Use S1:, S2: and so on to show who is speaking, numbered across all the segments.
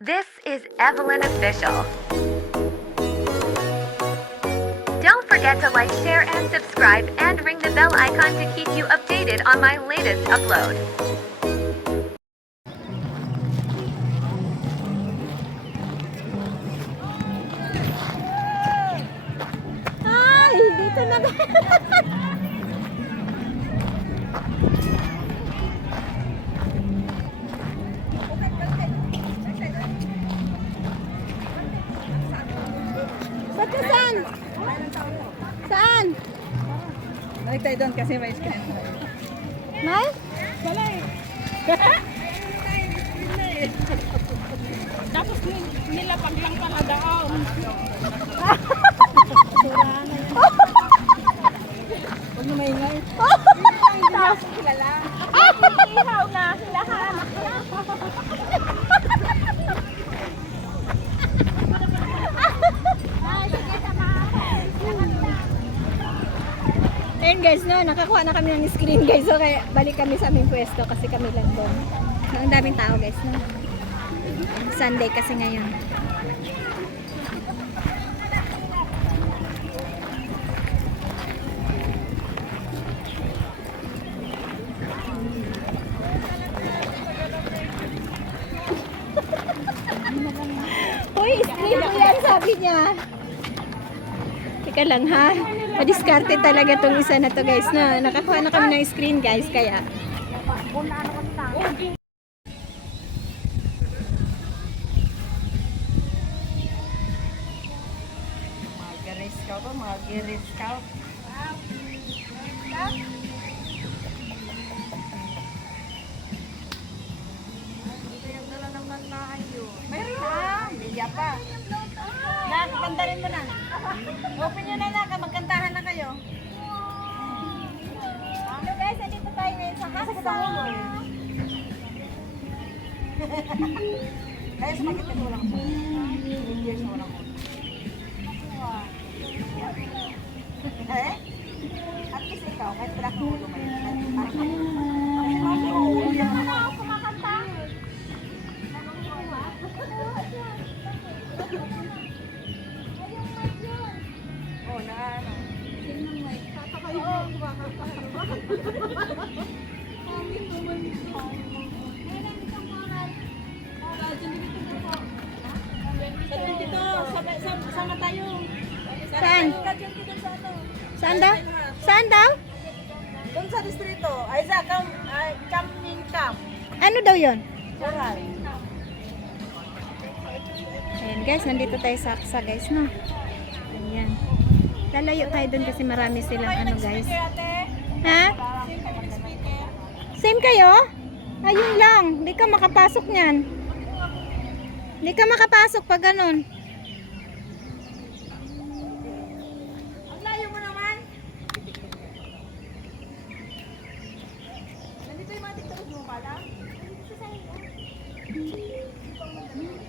S1: This is Evelyn Official. Don't forget to like, share, and subscribe, and ring the bell icon to keep you updated on my latest upload.
S2: Ay, dito na
S3: Balik tayo doon kasi may screen.
S2: May?
S3: Wala eh. Tapos nil- nilapag lang pala daon. Huwag na maingay.
S2: Tapos,
S3: Kilala.
S2: ihaw na sila ha. Ayun guys, no, nakakuha na kami ng screen guys. So kaya balik kami sa aming pwesto kasi kami lang doon. So, ang daming tao guys, no. Sunday kasi ngayon. Uy, screen yan, sabi niya. Teka lang ha. Madiskarte talaga tong isa na to guys na nakakuha na kami ng screen guys kaya.
S3: Ba? Mga giris ka. Meron na. Bilya pa. Nak, kantarin mo na. Open nyo na nak, magkantahan na kayo.
S2: Hello guys, andito tayo ngayon.
S3: Kaya sumakit mo lang. Eight years mo lang. Eh? At least ikaw, kahit wala kang ulo may parang sama, tayo.
S2: Saan?
S3: ano.
S2: Saan daw? Saan daw?
S3: Doon sa distrito. Ay, sa kam, ay, kaming kam.
S2: Ano daw yon?
S3: Saray.
S2: Ayan guys, nandito tayo sa Aksa guys, no? Ayan. Lalayo tayo dun kasi marami silang ano guys. Ha?
S3: Same
S2: kayo? Ayun lang, di ka makapasok niyan. Di ka makapasok pag ganun.
S3: Ang layo mo naman. Nandito yung mga tiktok mo pala.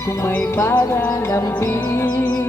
S4: Kung may paralampin Pag